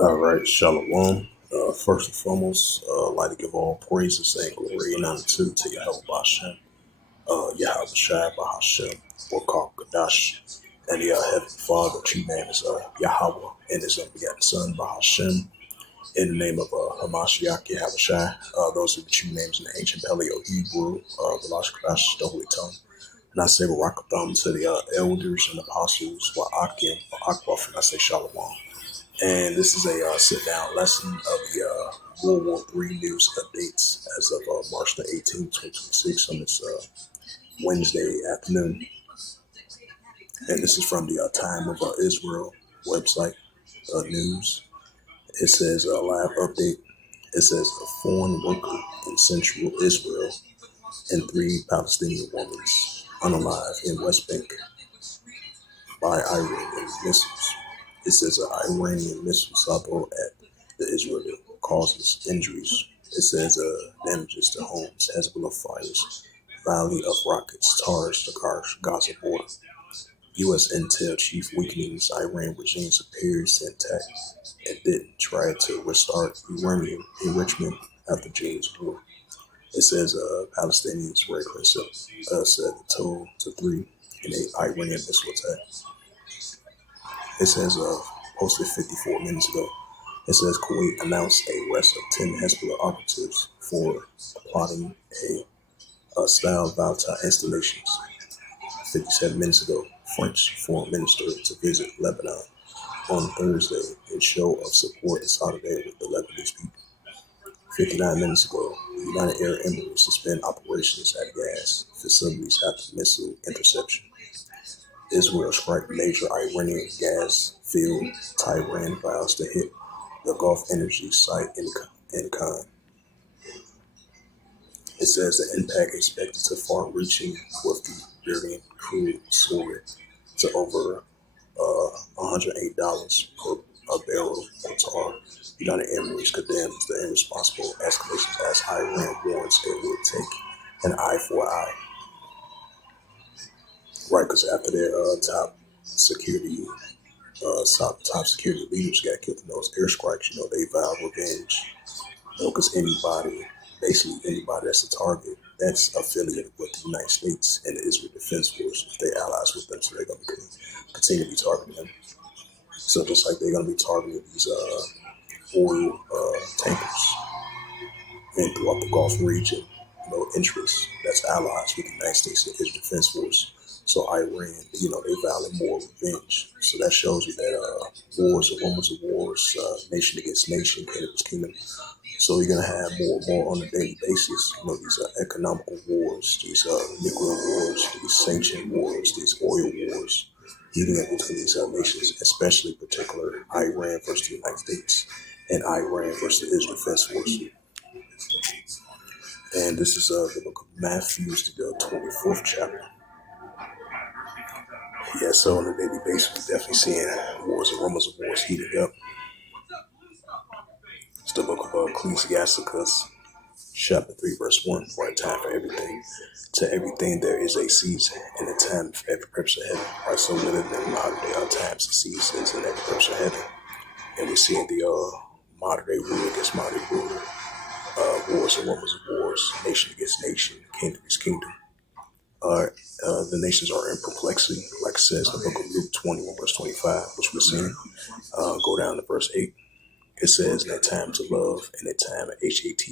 All right, Shalom. First and foremost, I'd like to give all praises and glory and honor to Yahweh Bashem, Yahweh Shai Bahashem, Wakar Kadash, and the Heavenly Father. True name is Yahweh, and His unbegotten Son Bahashem. In the name of Hamashiach Yahweh Shai, those are the true names in the ancient Paleo Hebrew, the Lashon Kodash, the Holy Tongue. And I say Barakatham to the elders and apostles, Wa'akim, Wa'akbaf, and I say Shalom. And this is a sit-down lesson of the World War III news updates as of March the 18th, 2026 on this Wednesday afternoon. And this is from the Time of Israel website news. It says a live update. It says a foreign worker in central Israel and 3 Palestinian women unalive in West Bank by Iranian missiles. It says an Iranian missile salvo at the Israeli causes injuries. It says damages to homes, Hezbollah fires, Valley of Rockets, TARS, the Gaza border. U.S. intel chief weakenings Iran regimes appears intact and didn't try to restart uranium enrichment after June's war. It says Palestinians Red Crescent said the toll to 3 in an Iranian missile attack. It says posted 54 minutes ago. It says Kuwait announced a arrest of 10 Hezbollah operatives for plotting a style Valta installations. 57 minutes ago, French foreign minister to visit Lebanon on Thursday in show of support and solidarity with the Lebanese people. 59 minutes ago, the United Arab Emirates suspend operations at gas facilities after missile interception. Israel strike major Iranian gas field. Tehran vows to hit the Gulf energy site in Khan. It says the impact expected to far-reaching with the Iranian crude soaring to over $108 per barrel on tar. United Emirates condemns the irresponsible escalations as Iran warns it will take an eye for eye. Right, because after their top security leaders got killed in those airstrikes, they vowed revenge. Because basically anybody that's a target, that's affiliated with the United States and the Israel Defense Force. If they allies with them, so they're going to continue to be targeting them. So just like they're going to be targeting these oil tankers and throughout the Gulf region, interests that's allies with the United States and Israel Defense Force. So Iran, they value more revenge. So that shows you that wars are rumors of wars, nation against nation, kingdom against kingdom. So you're gonna have more and more on a daily basis. These economical wars, these nuclear wars, these sanction wars, these oil wars, heating up between these nations, especially particular Iran versus the United States and Iran versus the Israel Defense Force. And this is the book of Matthew, the 24th chapter. Yeah, so on a daily basis, we're definitely seeing wars and rumors of wars heating up. It's the book of Ecclesiasticus, chapter 3, verse 1. Right, time for everything. To everything there is a season and a time for every purpose of heaven. Right, so within the modern day times and seasons and every purpose of heaven. And we're seeing the modern day ruler against modern day ruler, wars and rumors of wars, nation against nation, kingdom against kingdom. The nations are in perplexity, like it says in the book of Luke 21, verse 25, which we're seeing. Go down to verse 8. It says, in a time to love, in a time of HATE,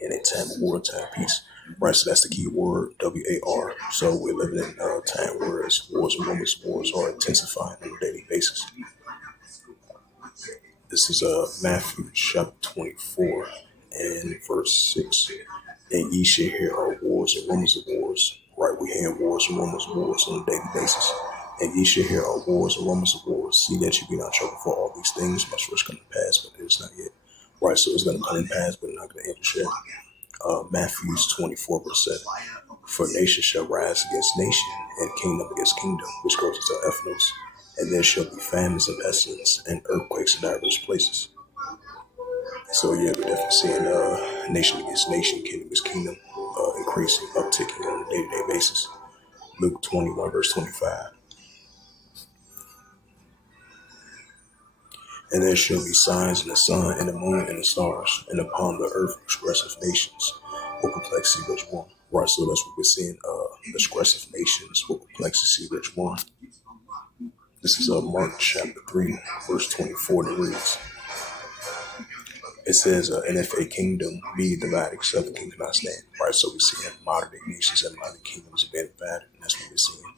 in a time of war, time of peace. Right, so that's the key word, WAR. So we're living in a time where wars and rumors of wars are intensifying on a daily basis. This is Matthew chapter 24 and verse 6. And ye shall hear of wars and rumors of wars. Right, we hear wars and rumors of wars on a daily basis. And ye shall hear of wars and rumors of wars. See that you be not troubled, for all these things must first come to pass, but it is not yet. Right, so it's going to come to pass, but it's not going to enter yet. Matthew 24, verse 7. For nation shall rise against nation, and kingdom against kingdom, which goes into Ethnos. And there shall be famines and pestilence, and earthquakes in diverse places. So yeah, we're definitely seeing nation against nation, kingdom against kingdom, increasing, upticking on a day-to-day basis. Luke 21, verse 25. And there shall be signs in the sun, and the moon, and the stars, and upon the earth expressive nations will perplexity which one. Right, so that's what we're seeing. Expressive nations will perplexity which one. This is Mark chapter 3, verse 24 that reads. It says, and if a kingdom be divided, southern kingdom not stand. Right, so we're seeing modern day nations and modern kingdoms being divided, and that's what we're seeing.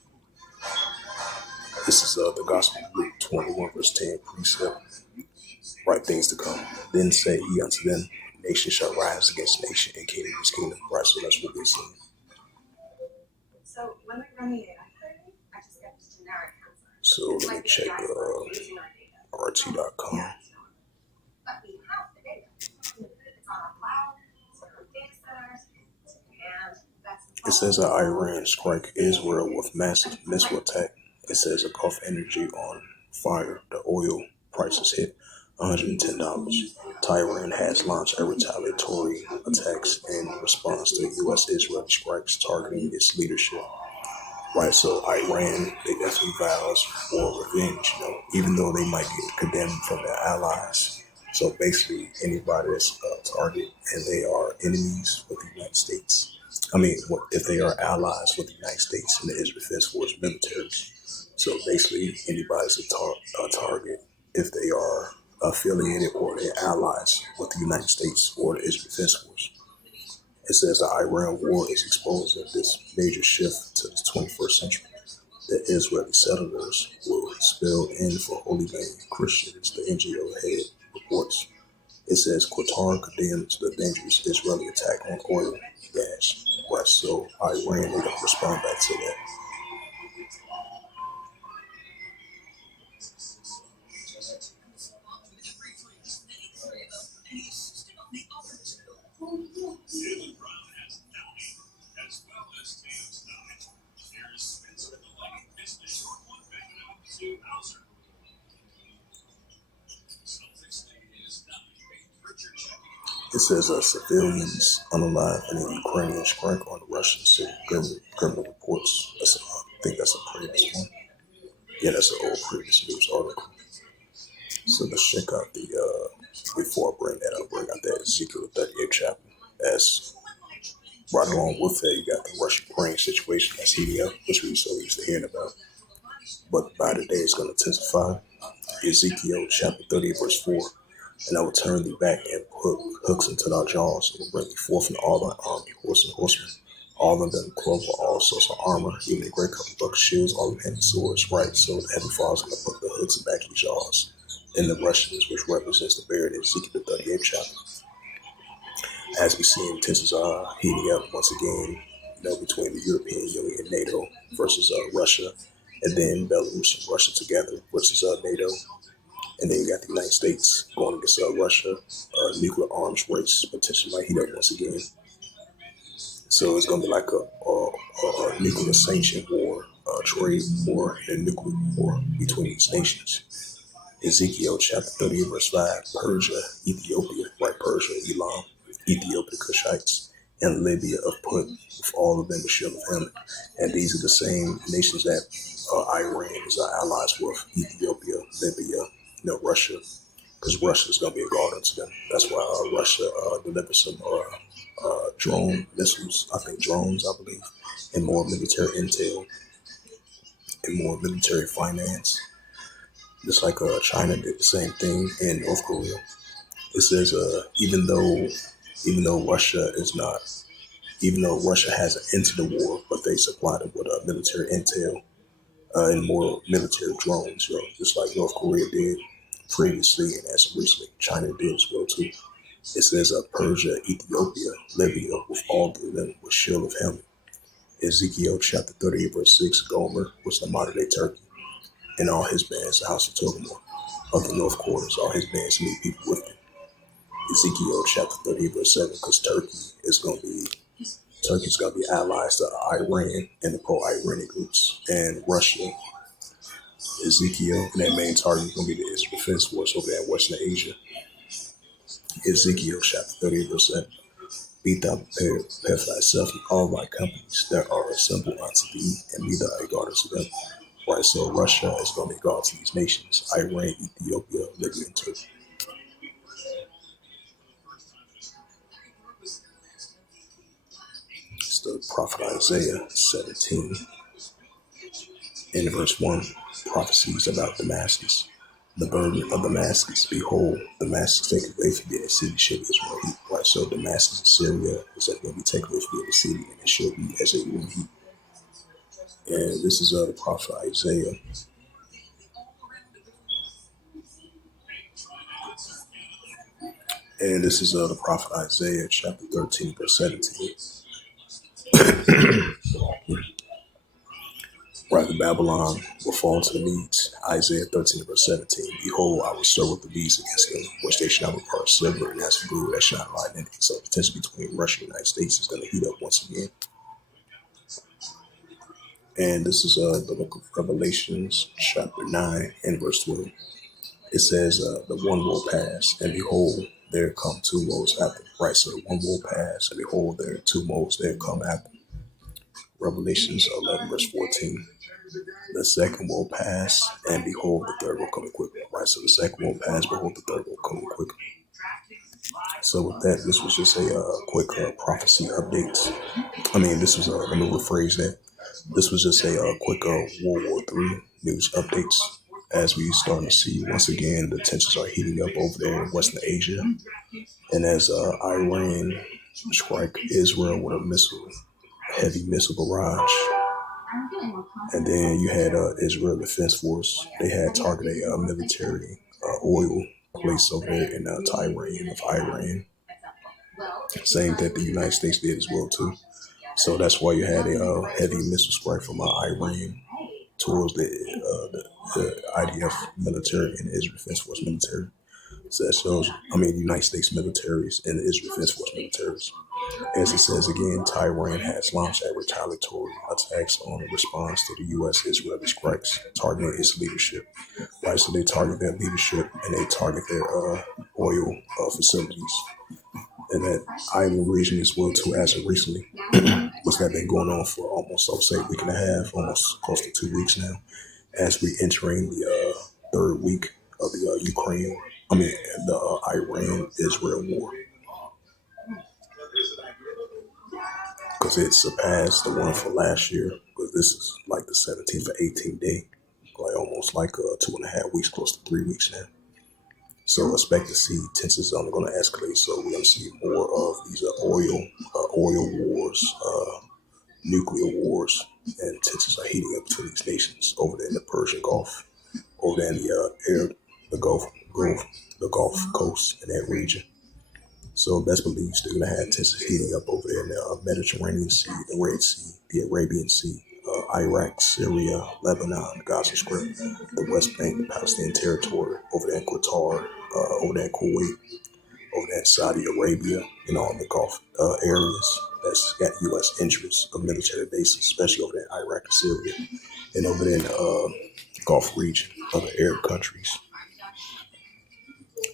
This is the Gospel of Luke 21, verse 10, precept. Right, things to come. Then said he unto them, nation shall rise against nation, and kingdom against kingdom. Right, so that's what we're seeing. So let me check RT.com. It says that Iran strike Israel with massive missile attack. It says a Gulf Energy on fire. The oil prices hit $110. Tehran has launched a retaliatory attacks in response to U.S.-Israeli strikes targeting its leadership. Right, so Iran, they definitely vows for revenge, even though they might get condemned from their allies. So basically, anybody that's a target and they are enemies with the United States, if they are allies with the United States and the Israel Defense Force military. So basically, anybody's a target if they are affiliated or they're allies with the United States or the Israel Defense Force. It says the Iran war is exposing this major shift to the 21st century. The Israeli settlers will spill in for Holy Land Christians, the NGO head reports. It says Qatar condemns the dangerous Israeli attack on oil and gas. Right, so Iran, they don't respond back to that. It says civilians unalive in a Ukrainian strike on the Russian city. Government reports. I think that's a previous one. Yeah, that's an old previous news article. So let's check out before I bring that up, bring out that Ezekiel 38th chapter. As right along with that, you got the Russian-Ukraine situation that's heating up, which we so used to hearing about. But by the day, it's going to intensify. Ezekiel chapter 38, verse 4. And I will turn thee back and put hooks into thy jaws, and will bring thee forth in all thy army, horse and horsemen, all of them clothed with all sorts of armor, even a great couple of buck shields, all of them having swords. Right, so the Heavenly Father's going to put the hooks in back of the jaws in the Russians, which represents the buried in Ezekiel 38th chapter. As we see, tensions are heating up once again, between the European Union and NATO versus Russia, and then Belarus and Russia together versus NATO. And then you got the United States going against Russia. Nuclear arms race potentially might heat up once again. So it's going to be like a nuclear sanction war, trade war, and nuclear war between these nations. Ezekiel chapter 30, verse 5, Persia, Ethiopia, right, Persia, Elam, Ethiopia, Cushites, and Libya of Put, with all of them a shield of him. And these are the same nations that Iran is allies with, Ethiopia, Libya, Russia, because Russia is going to be a guard unto them. That's why Russia delivered some drone missiles, drones, I believe, and more military intel and more military finance. Just like China did the same thing in North Korea. It says even though Russia hasn't entered the war, but they supplied them with military intel and more military drones, just like North Korea did previously, and as recently China did as well too. It says Persia, Ethiopia, Libya, with all of them with shield of helmet. Ezekiel chapter 38, verse 6, Gomer was the modern day Turkey, and all his bands, the house of Togarmah, of the north quarters, all his bands meet people with him. Ezekiel chapter 38, verse 7, because Turkey's going to be allies to Iran and the pro-Iranian groups, and Russia. Ezekiel, and that main target is going to be the Israel Defense Force over there in Western Asia. Ezekiel chapter 38, verse 7. Be thou prepared for thyself and all thy companies that are assembled unto thee, and be thou a guard unto them. Right, so Russia is going to be God to these nations: Iran, Ethiopia, Libya, and Turkey. It's the prophet Isaiah 17 in verse 1, prophecies about Damascus. The burden of Damascus, behold, Damascus taken away from the city shall be as one heat. Right, so Damascus and Syria is going to be taken away from the city, and it shall be as a one heat. And this is the prophet Isaiah. And this is the prophet Isaiah, chapter 13, verse 17. Rather, Babylon will fall to the Medes. Isaiah 13, verse 17. Behold, I will stir up the beasts against them, which they shall not require silver, and as for gold, that shall not lie in it. So the tension between Russia and the United States is going to heat up once again. And this is the book of Revelations, chapter 9, and verse 12. It says, the one will pass, and behold, there come two woes after. Right, so the one will pass, and behold, there are two woes there come after. Revelations 11, verse 14. The second will pass, and behold, the third will come quickly. Right, so the second will pass, behold, the third will come quickly. So with that, this was just a quick prophecy update. This was, let me rephrase that. This was just a quick World War III news updates, as we starting to see once again the tensions are heating up over there in Western Asia, and as Iran strike Israel with a heavy missile barrage, and then you had Israel Defense Force. They had targeted a military oil place over there in Tehran of Iran. Same that the United States did as well too. So that's why you had a heavy missile strike from Iran towards the IDF military and the Israel Defense Force military. So that shows, the United States militaries and the Israel Defense Force militaries. As it says again, Tehran has launched a retaliatory attacks on response to the U.S. Israeli strikes, targeting its leadership. Right, so they target their leadership and they target their oil facilities. And that island region as well too, as of recently, which that been going on for almost, I would say, a week and a half, almost close to 2 weeks now, as we entering the third week of the the Iran-Israel war, because it surpassed the one for last year. Because this is like the 17th or 18th day, like almost like 2.5 weeks, close to 3 weeks now. So expect to see tensions only going to escalate. So we're going to see more of these oil wars, nuclear wars, and tensions are heating up between these nations over there in the Persian Gulf, over there in the Gulf Coast in that region. So best believes they're going to have tensions heating up over there in the Mediterranean Sea, the Red Sea, the Arabian Sea, Iraq, Syria, Lebanon, the Gaza Strip, the West Bank, the Palestinian territory, over there in Qatar, over there in Kuwait, over there in Saudi Arabia, all the Gulf areas that's got U.S. interests of military bases, especially over there in Iraq and Syria, and over there in the Gulf region, other Arab countries.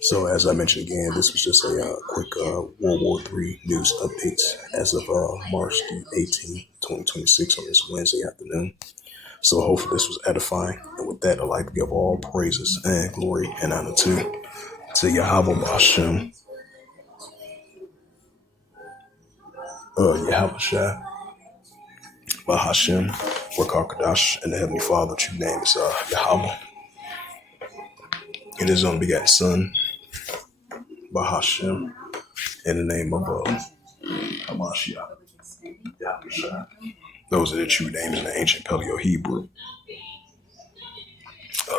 So as I mentioned again, this was just a quick World War III news update as of March the 18th, 2026 on this Wednesday afternoon. So hopefully this was edifying. And with that, I'd like to give all praises and glory and honor to Yahweh Hashem, Yahweh Shai, Bahashem, Wakakadash, and the Heavenly Father, true name is Yahweh. And His only begotten Son, Bahashem, in the name of Hamashiach, Yahweh Shai. Those are the true names in the ancient Paleo-Hebrew.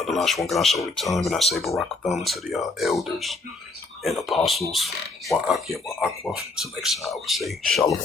The last one, Gadash over the tongue, and I say Barakatham to the elders and apostles, Wa'akia Wa'akwa. Till next time, I would say Shalom.